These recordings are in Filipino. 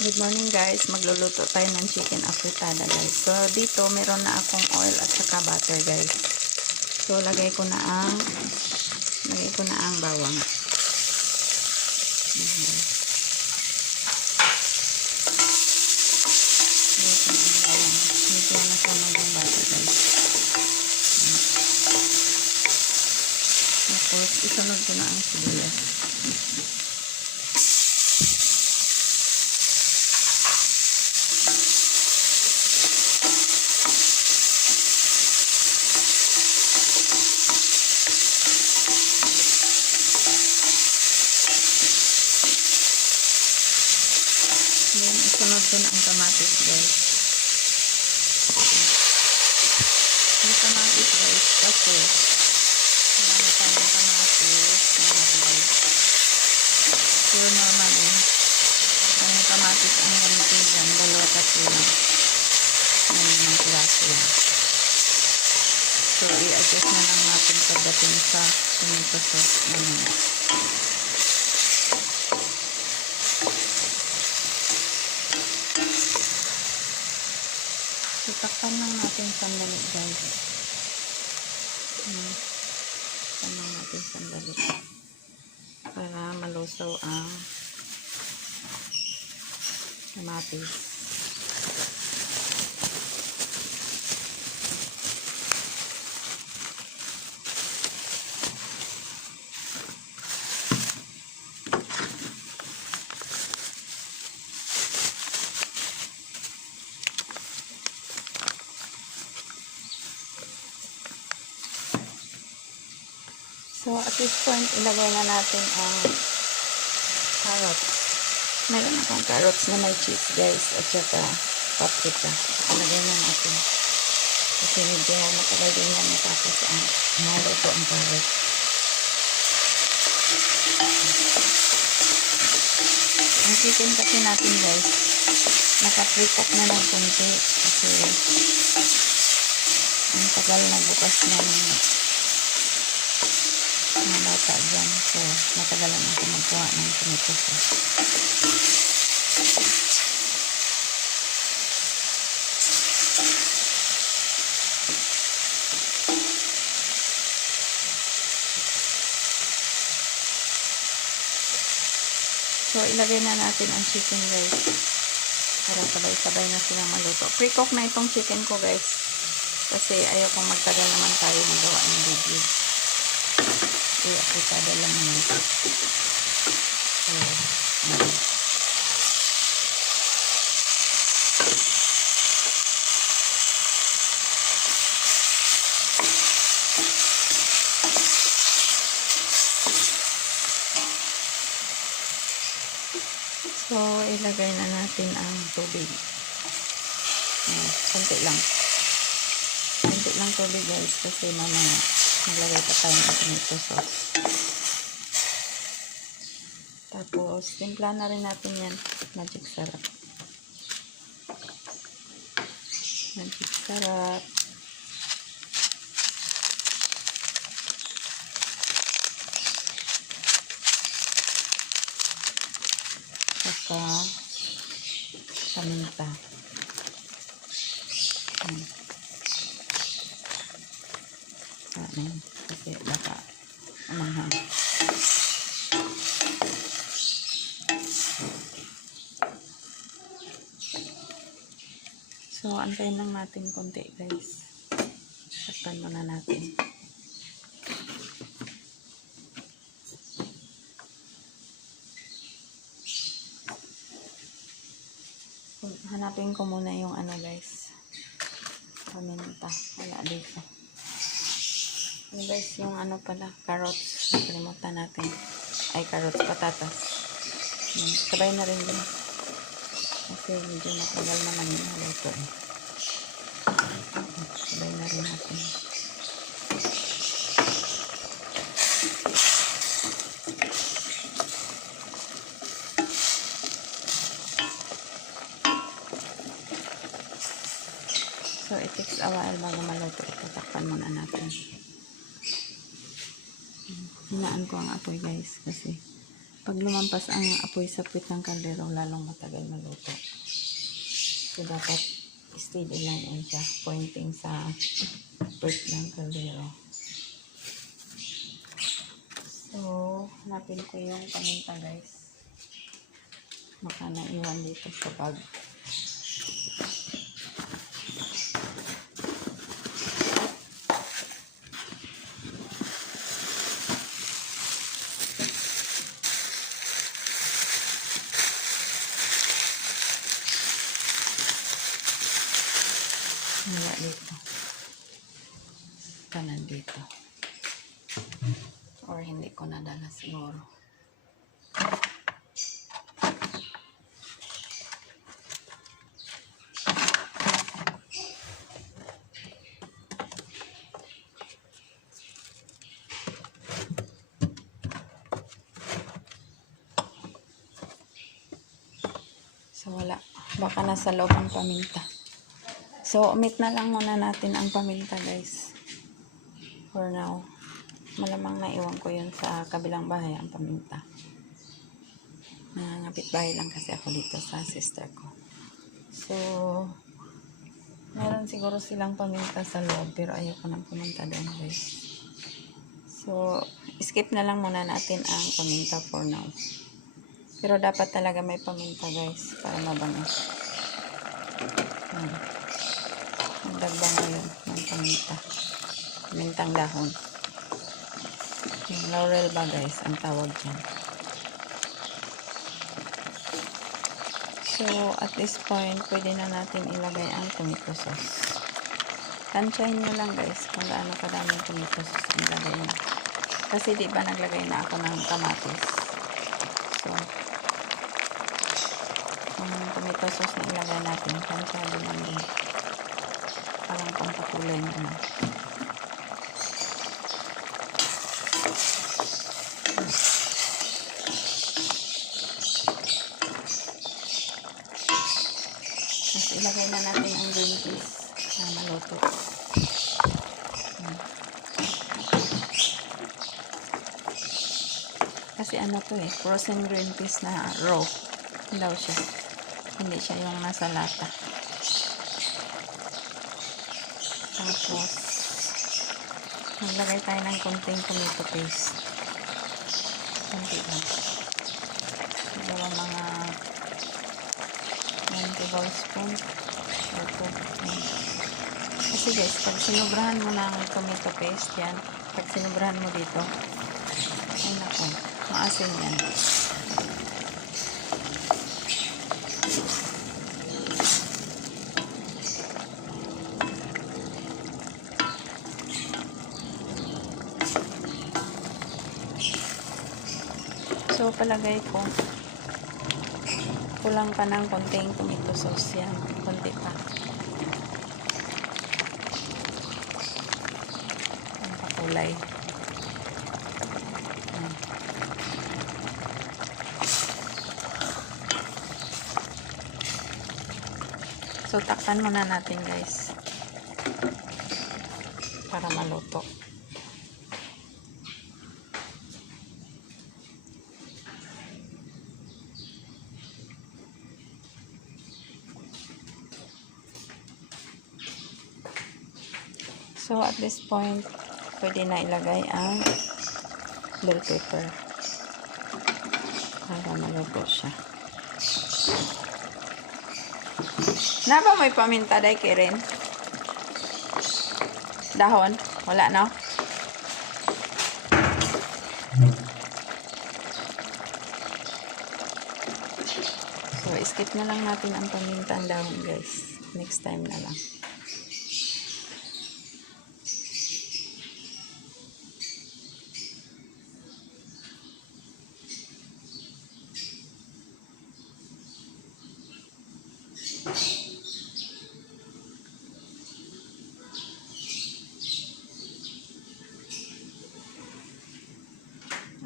Good morning guys, magluluto tayo ng chicken afritada guys. So dito meron na akong oil at saka butter guys. So lagay ko na ang bawang. Medyo nasunod yung butter guys. Tapos isunod ko na ang sibuyas. Then, isunod ko na ang kamatis guys. Yung kamatis guys, kasi marami tayong kamatis na nalagay. Pero normally, ang kamatis ang gamitin dyan, 2-3 lang. Ng klase yan. So, i-adjust na lang natin pagdating sa tomato sauce naman. Takpan lang natin sandali guys. Takpan lang natin sandali para malusaw ang kamatis. So, at this point, ilagay na natin ang carrots. Meron akong carrots na may cheese, guys, at saka paprika. Ilagay na natin. Kasi medyo matagal din yan matapos ang maluto ang carrots. Ang chicken kasi natin, guys, naka-pre-cook na ng konti. Kasi ang tagal na bukas ng mga bata dyan. So, matagalan ako magkuha ng tomato sauce. So, ilagay na natin ang chicken guys. Para sabay-sabay na silang maluto. Pre-cook na itong chicken ko guys. Kasi ayaw kong magtagal naman tayo magawa ng video. Afritada lang naman ito. So, ilagay na natin ang tubig. Konti lang. Konti lang tubig guys kasi mamaya maglagay pa tayo ng tomato sauce. Tapos, timpla na rin natin yan. Magic sarap. Magic sarap. Saka paminta. Kasi baka umahang. So, antayin lang natin konti guys. Takpan muna natin. Hanapin ko muna yung ano guys. Paminta. Wala dito. Yung guys, yung ano pala, carrots. Nakalimutan natin. Ay, carrots, patatas. Sabay na rin din. Kasi medyo matagal naman yung haluto eh. Sabay na rin natin. So, it takes a while bago maluto. Tatakpan muna natin. Hinaan ko ang apoy guys kasi Pag lumampas ang apoy sa puwit ng kaldero, lalong matagal maluto. So, dapat steady lang yan siya, pointing sa puwit ng kaldero. So, hanapin ko yung paminta guys. Baka naiwan dito sa bag. Wala dito. Baka nandito. Or hindi ko nadala siguro. So wala. Baka nasa loob ang paminta. So omit na lang muna natin ang paminta guys. For now. Malamang naiwan ko yun sa kabilang bahay ang paminta. Nangangapit bahay lang kasi ako dito sa sister ko. So meron siguro silang paminta sa loob pero ayoko nang pumunta doon guys. So skip na lang muna natin ang paminta for now. Pero dapat talaga may paminta guys para mabango. Magdagdag ngayon ng paminta. Pamintang dahon. Yung laurel ba guys ang tawag dyan. So at this point pwede na natin ilagay ang tomato sauce. Tansyahin nyo lang guys kung gaano kadaming tomato sauce ang lagay na. Kasi di ba naglagay na ako ng kamatis. So yung tomato sauce na ilagay natin, tansyado lang din. Parang pampakulay naman. Tapos ilagay na natin ang green peas na maluto. Kasi ano to frozen green peas na raw. Daw siya. Hindi siya yung nasa lata. Tapos maglagay tayo ng konting tomato paste. Konti lang. Siguro mga 1 tablespoon or 2. Kasi guys, pag sinubrahan mo ng tomato paste yan, pag sinubrahan mo dito, ay nako, maasin yan. So, palagay ko, kulang pa ng konting tomato sauce yan. Konti pa. Ang pakulay. So, takpan muna natin guys. Para maluto. So, at this point, pwede na ilagay ang bell pepper para maluto siya. Na ba may paminta day Kirin? Dahon? Wala no? So, skip na lang natin ang pamintang dahon guys. Next time na lang.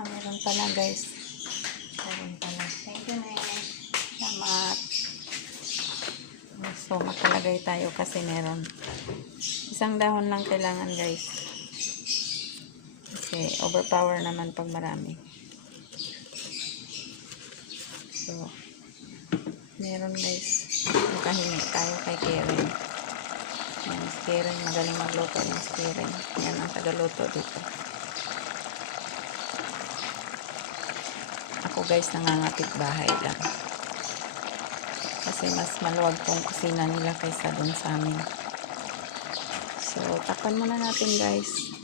Meron pala guys. Meron pala. Thank you, Nay. Salamat. So, makalagay tayo kasi meron. Isang dahon lang kailangan guys. Kasi overpower naman pag marami. So, meron guys. Nakahingi tayo kay Karen. Yan, si Karen. Magaling magluto yung si Karen. Yan ang tagaluto dito. Ako guys, nangangapit bahay lang. Kasi mas maluwag tong kusina nila kaysa dun sa amin. So, takpan muna natin guys.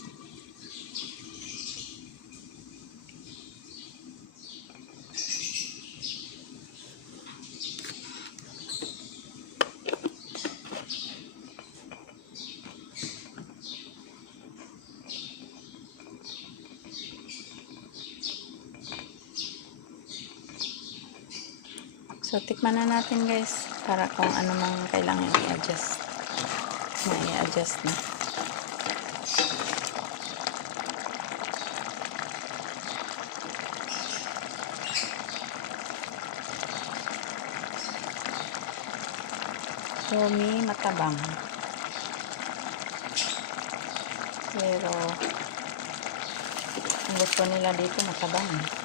So, tikman na natin guys para kung ano mang kailangan i-adjust. I-adjust na. Romy matabang. Pero, ang gusto nila dito matabang.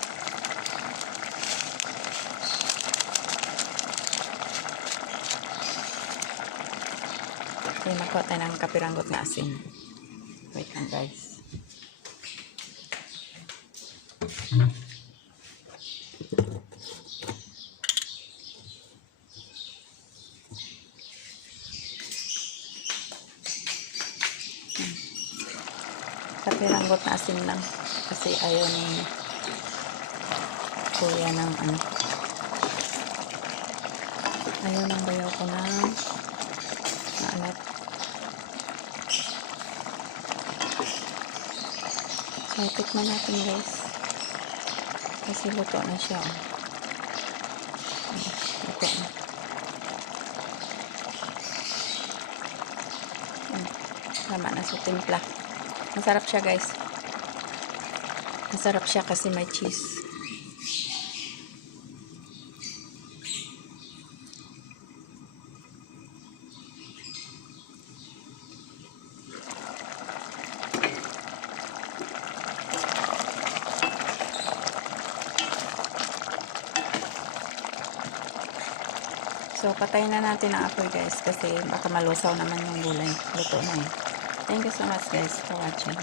Okay, nakuha tayo ng kapiranggot na asin. Wait lang guys. Kapiranggot na asin lang. Kasi ayaw ni kuya ng ano. Ayaw ng bayaw ko na maalat. So, tikman natin guys. Kasi luto na siya. Luto na. Tama na sa timpla. Masarap siya guys. Masarap siya kasi may cheese. So, patayin na natin ang apoy guys kasi baka malusaw naman yung gulay. Luto na eh. Thank you so much guys for watching.